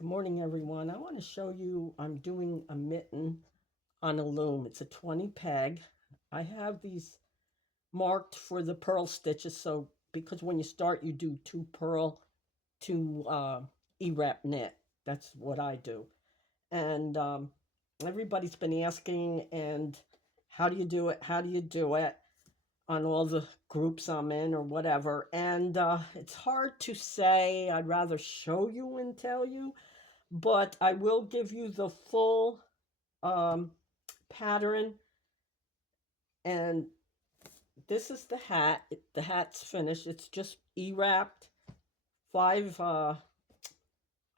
Good morning, everyone. I want to show you I'm doing a mitten on a loom. It's a 20 peg. I have these marked for the purl stitches, so because when you start you do two purl, two E-wrap knit. That's what I do. And everybody's been asking, and how do you do it? How do you do it? On all the groups I'm in or whatever. And it's hard to say. I'd rather show you and tell you, but I will give you the full um, pattern. And this is the hat. The hat's finished. It's just E-wrapped. I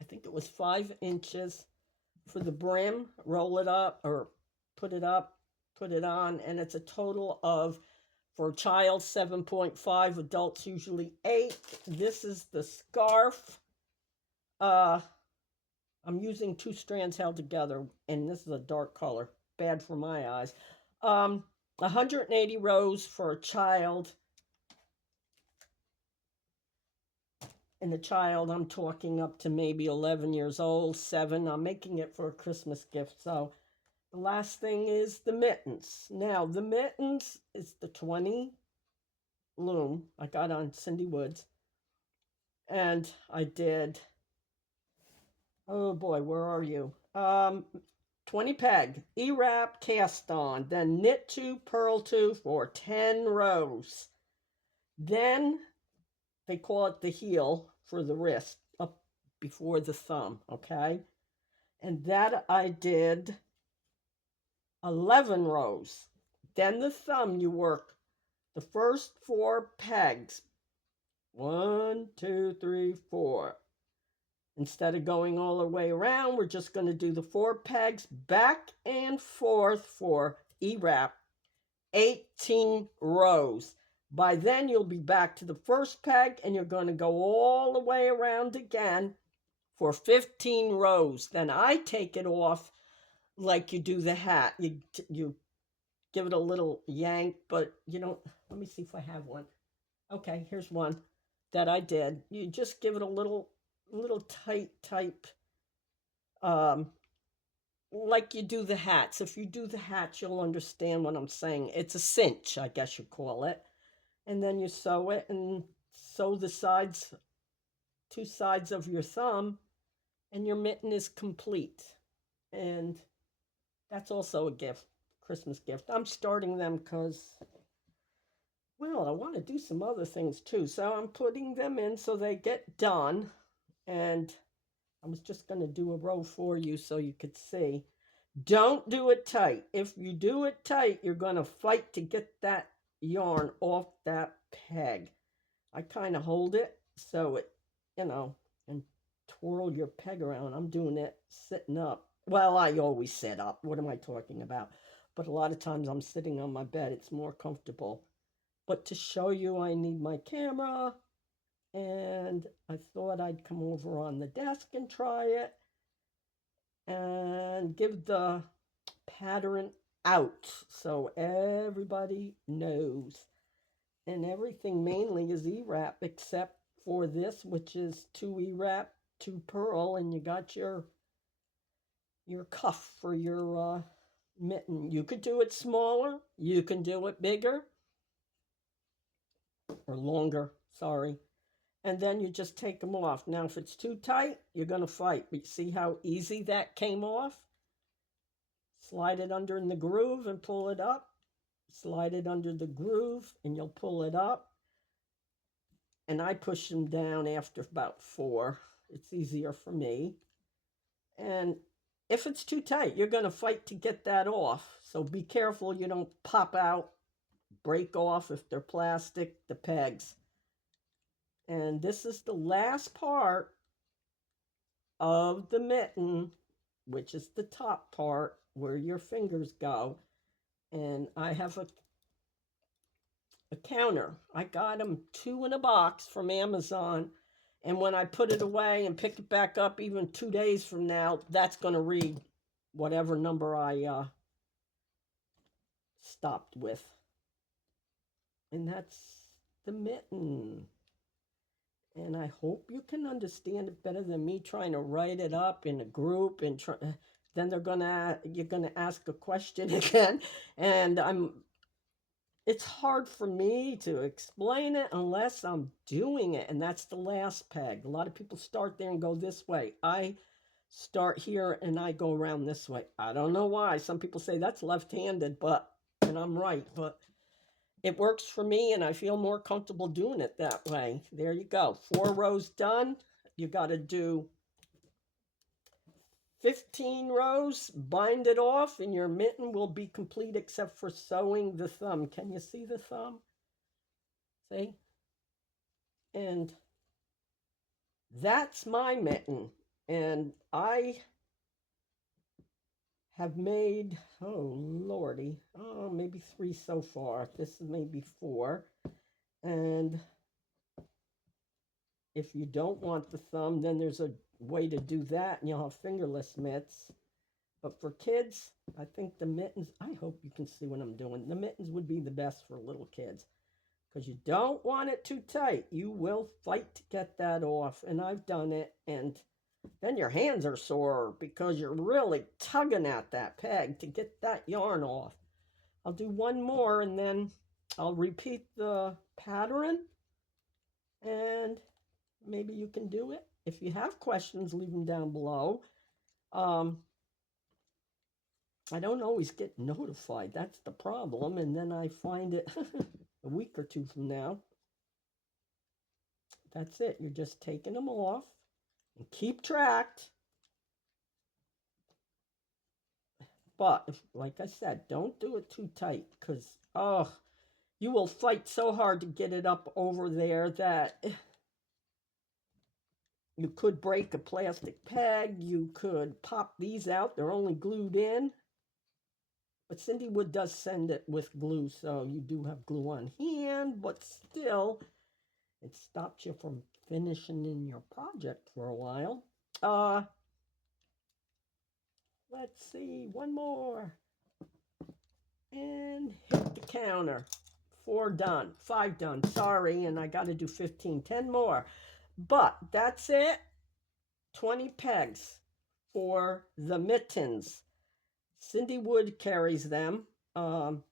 think it was 5 inches for the brim. Roll it up or put it up, put it on, and it's a total of, for a child, 7.5, adults usually 8. This is the scarf. Uh, I'm using 2 strands held together, and this is a dark color. Bad for my eyes. 180 rows for a child. And the child, I'm talking up to maybe 11 years old, 7. I'm making it for a Christmas gift. So the last thing is the mittens. Now, the mittens is the 20 loom I got on Cindy Woods. And I did, oh boy, where are you? 20 peg, E-wrap, cast on, then knit 2, purl 2 for 10 rows. Then they call it the heel for the wrist, up before the thumb, okay? And that I did 11 rows. Then the thumb, you work the first 4 pegs. 1, 2, 3, 4. Instead of going all the way around, we're just going to do the 4 pegs back and forth for E-wrap, 18 rows. By then, you'll be back to the first peg, and you're going to go all the way around again for 15 rows. Then I take it off like you do the hat. You give it a little yank, but you don't. Let me see if I have one. Okay, here's one that I did. You just give it a little tight type, um, like you do the hats. If you do the hats, you'll understand what I'm saying. It's a cinch, I guess you call it. And then you sew it and sew the sides, 2 sides of your thumb, and your mitten is complete. And that's also a gift, Christmas gift. I'm starting them because, well, I want to do some other things too. So I'm putting them in so they get done. And I was just going to do a row for you so you could see. Don't do it tight. If you do it tight, you're going to fight to get that yarn off that peg. I kind of hold it so it, and twirl your peg around. I'm doing it sitting up. Well, I always sit up. What am I talking about? But a lot of times I'm sitting on my bed. It's more comfortable. But to show you, I need my camera. And I thought I'd come over on the desk and try it and give the pattern out so everybody knows. And everything mainly is E-wrap except for this, which is 2 E-wrap, 2 purl, and you got your cuff for your mitten. You could do it smaller, you can do it bigger or longer, sorry. And then you just take them off. Now, if it's too tight, you're going to fight. But you see how easy that came off? Slide it under in the groove and pull it up. Slide it under the groove and you'll pull it up. And I push them down after about 4. It's easier for me. And if it's too tight, you're going to fight to get that off. So be careful you don't pop out, break off if they're plastic, the pegs. And this is the last part of the mitten, which is the top part where your fingers go. And I have a counter. I got them 2 in a box from Amazon. And when I put it away and pick it back up, even 2 days from now, that's going to read whatever number I stopped with. And that's the mitten. And I hope you can understand it better than me trying to write it up in a group and then you're gonna ask a question again, and it's hard for me to explain it unless I'm doing it, and that's the last peg. A lot of people start there and go this way. I start here and I go around this way. I don't know why. Some people say that's left-handed, and I'm right, but it works for me and I feel more comfortable doing it that way. There you go. 4 rows done. You got to do 15 rows, bind it off, and your mitten will be complete except for sewing the thumb. Can you see the thumb? See? And that's my mitten. And I have made, oh lordy, maybe 3 so far. This is maybe 4. And if you don't want the thumb, then there's a way to do that, and you'll have fingerless mitts. But for kids, I think the mittens, I hope you can see what I'm doing. The mittens would be the best for little kids because you don't want it too tight. You will fight to get that off, and I've done it, and then your hands are sore because you're really tugging at that peg to get that yarn off. I'll do one more, and then I'll repeat the pattern, and maybe you can do it. If you have questions, leave them down below. I don't always get notified. That's the problem. And then I find it a week or 2 from now. That's it. You're just taking them off and keep track. But, like I said, don't do it too tight because, you will fight so hard to get it up over there that you could break a plastic peg. You could pop these out. They're only glued in. But Cindy Wood does send it with glue, so you do have glue on hand, but still, it stops you from finishing in your project for a while. Let's see, one more. And hit the counter. 4 done, 5 done, sorry, and I got to do 15, 10 more. But that's it. 20 pegs for the mittens. Cindy Wood carries them. And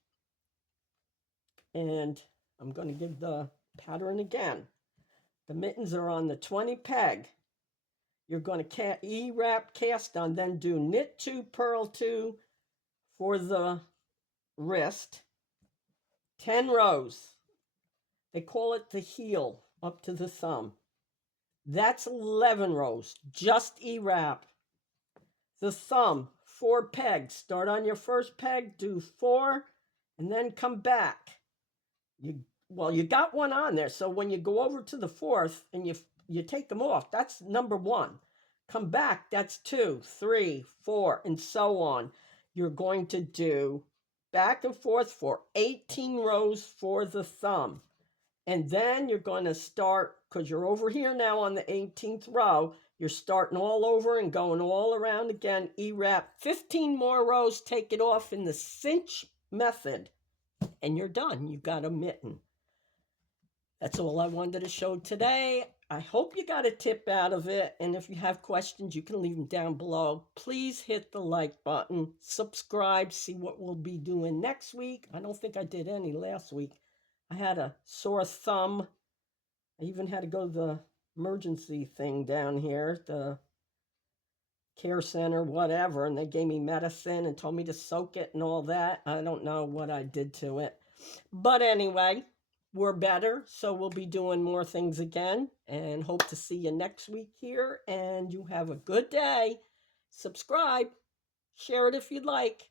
I'm going to give the pattern again. The mittens are on the 20 peg. You're going to E-wrap cast on, then do knit 2, purl 2 for the wrist. 10 rows. They call it the heel up to the thumb. That's 11 rows. Just E-wrap. The thumb, 4 pegs. Start on your first peg, do 4, and then come back. You got one on there, so when you go over to the 4th and you take them off, that's number 1. Come back, that's 2, 3, 4, and so on. You're going to do back and forth for 18 rows for the thumb. And then you're going to start, because you're over here now on the 18th row, you're starting all over and going all around again. E-wrap 15 more rows, take it off in the cinch method, and you're done. You got a mitten. That's all I wanted to show today. I hope you got a tip out of it. And if you have questions, you can leave them down below. Please hit the like button, subscribe, see what we'll be doing next week. I don't think I did any last week. I had a sore thumb. I even had to go to the emergency thing down here, the care center, whatever, and they gave me medicine and told me to soak it and all that. I don't know what I did to it. But anyway, we're better, so we'll be doing more things again, and hope to see you next week here, and you have a good day. Subscribe, share it if you'd like,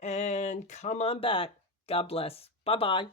and come on back. God bless. Bye-bye.